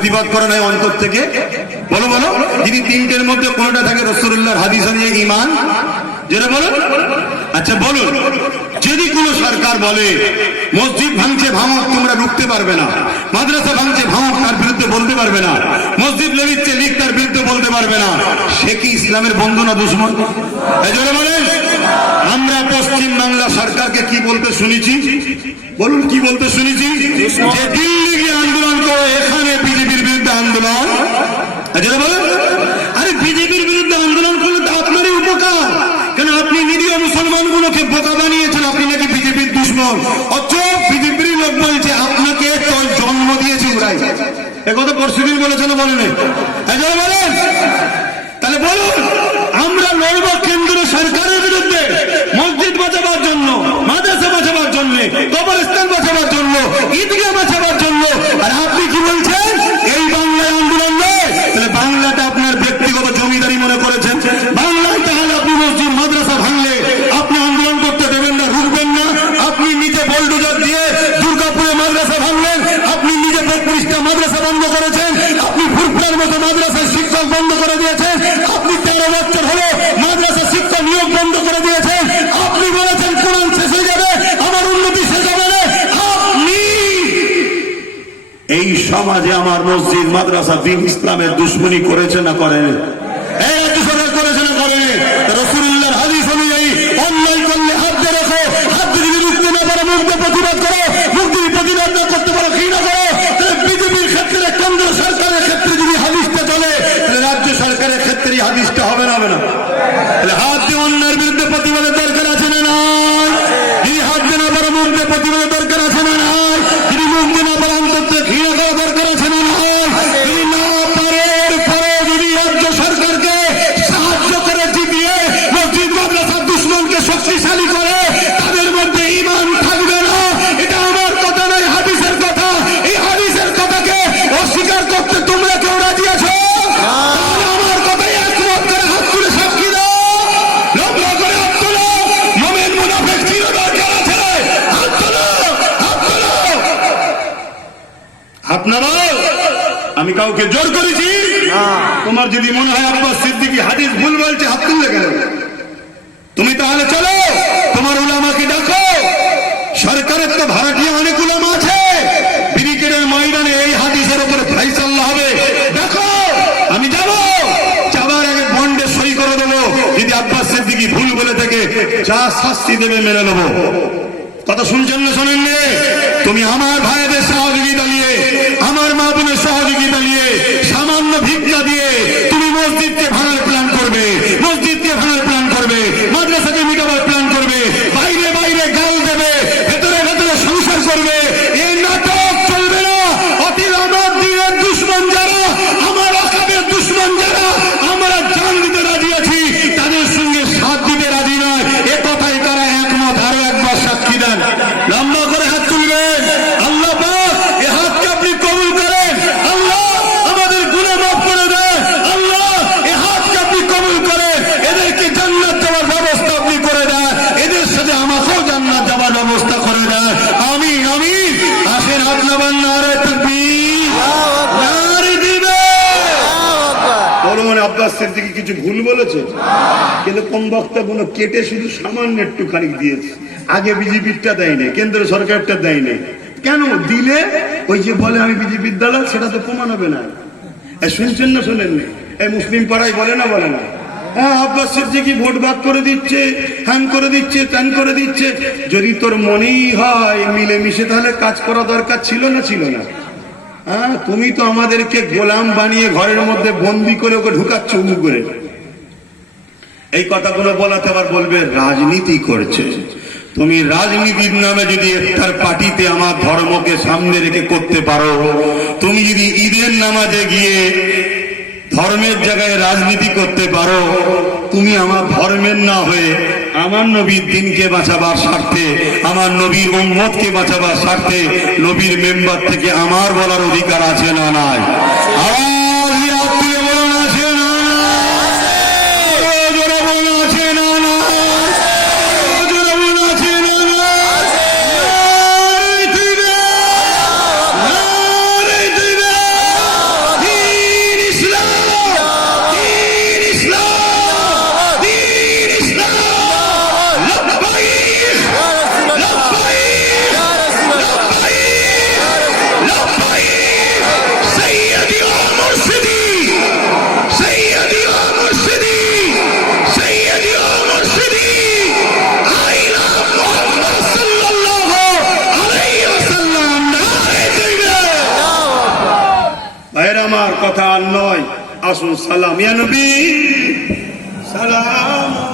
প্রতিবাদ করে নাই অন্তর থেকে। বলো বলো। যদি তিনটের মধ্যে কোনটা থাকে রসুল্লাহর হাদিস ইমান যেটা বলো। আচ্ছা বলুন। যদি কোন সরকার বলে, মসজিদ ভাঙছে, ভাঙক, তোমরা রুখতে পারবে না। মাদ্রাসা ভাঙছে, ভাঙক, তার বিরুদ্ধে বলতে পারবে না। মসজিদ লড়িচ্ছে, লিগ তার বিরুদ্ধে বলতে পারবে না। সে কি ইসলামের বন্ধু না দুশ্মন? বলেন। আমরা পশ্চিম বাংলা সরকারকে কি বলতে শুনেছি? বলুন, কি বলতে শুনেছি? যে দিল্লি গিয়ে আন্দোলন করো, এখানে আন্দোলন? আরে বিজেপির বিরুদ্ধে আন্দোলন করলে তো আপনারই উপকার। কেন আপনি নিরীহ মুসলমানগুলোকে বোকা বানিয়েছেন? আপনি নাকি বিজেপির দুশ্মন? অথচ বিজেপির লোক বলছে, আপনাকে জন্ম দিয়েছে। উড়াই এ কথা পরশুদিন বলেছেন একজন বলেন তাহলে বলুন আমরা লড়ব কেন্দ্র সরকারের বিরুদ্ধে মসজিদ বাঁচাবার জন্য মাদ্রাসা বাঁচাবার জন্য কবরস্থান বাঁচাবার জন্য ঈদগাহ বাঁচাবার জন্য আর আপনি কি বলছেন এই বাংলায় আন্দোলন নয় তাহলে বাংলাটা আপনার ব্যক্তিগত জমিদারি মনে করেছেন বাংলায় তাহলে আপনি মসজিদ মাদ্রাসা ভাঙলে আপনি আন্দোলন করতে দেবেন না রুখবেন না আপনি নিজে বোল্ডোজার দিয়ে দুর্গাপুরে মাদ্রাসা ভাঙলেন আপনি নিজে বত্রিশটা মাদ্রাসা বন্ধ করেছেন, আপনি ফুরফুরার মতো মাদ্রাসার শিক্ষক বন্ধ করে দিয়েছেন, আপনি তেরো বছর হলো মাদ্রাসা শিক্ষক নিয়োগ বন্ধ করে দিয়েছেন, আপনি বলেছেন কোরআন শেষ হয়ে যাবে, আমার উন্নতি শেষ হবে এই সমাজে আমার মসজিদ, মাদ্রাসা দিন ইসলামের দুশ্মনী করেছে না করেন এই রাজ্য সরকার করেছে না করেন রসুল্লাহর হাদিস অনুযায়ী অন্যায় করলে হাত দিয়ে রাখো হাত দিয়ে যদি রুখতে না পারো মুখ দিয়ে প্রতিবাদ করো মুখ দিয়ে প্রতিবাদ না করতে পারো ঘৃণা করো তাহলে বিজেপির ক্ষেত্রে কেন্দ্র সরকারের ক্ষেত্রে যদি হাদিসটা চলে, তাহলে রাজ্য সরকারের ক্ষেত্রে হাদিসটা হবে না হবে না। তাহলে হাত দিয়ে অন্যের বিরুদ্ধে প্রতিবাদের দরকার আছে না এই হাত দিয়ে না মুখ প্রতিবাদের দরকার আছে না আপনারা আমি কাউকে জোর করেছি? তোমার যদি মনে হয় আব্বাস সিদ্দিকি হাদিস ভুল বলছে হাত তুললে কেন? তুমি তাহলে চলো তোমার উলামাকে ডাকো। সরকারের তো ভাড়াটিয়া অনেক উলামা আছে। ব্রিগেডের ময়দানে এই হাদিসের উপরে ফাইসাল্লাহ হবে। দেখো আমি যাব। যাবার আগে বন্ডে সই করে দেবো। যদি আব্বাস সিদ্দিকি ভুল বলে থাকে যা শাস্তি দেবে মেনে নেব। কথা শুনছেন না শোনেন নে? তুমি আমার ভাইদের সহযোগিতা নিয়ে নামান নারে তকবীর কম বক্তব্য কেটে শুধু সামান্য একটুখানি দিয়েছে। আগে সরকারটা কেন দিলে? ওই যে বলে আমি সেটা তো হবে না। শুনছেন না শোনেন এই মুসলিম পাড়ায় বলে না বলে না? দিচ্ছে যদি তোর মনেই হয় তাহলে কাজ করা দরকার ছিল না ছিল না। হ্যাঁ তুমি তো আমাদেরকে গোলাম বানিয়ে ঘরের মধ্যে বন্দি করে ওকে ঢুকাচ্ছ উমু করে। এই কথাগুলো বলাতে আবার বলবে, রাজনীতি করছে। তুমি রাজনীতির নামে যদি একটার পার্টিতে আমার ধর্মকে সামনে রেখে করতে পারো, তুমি যদি ঈদের নামাজে গিয়ে ধর্মের জায়গায় রাজনীতি করতে পারো, তুমি আমার ধর্মের না হয়ে আমার নবীর দিনকে বাঁচাবার স্বার্থে, আমার নবীর উম্মতকে বাঁচাবার স্বার্থে নবীর মেম্বার থেকে আমার বলার অধিকার আছে না নাই? আমার কথা আর নয়। আসুন সালাম। সালাম।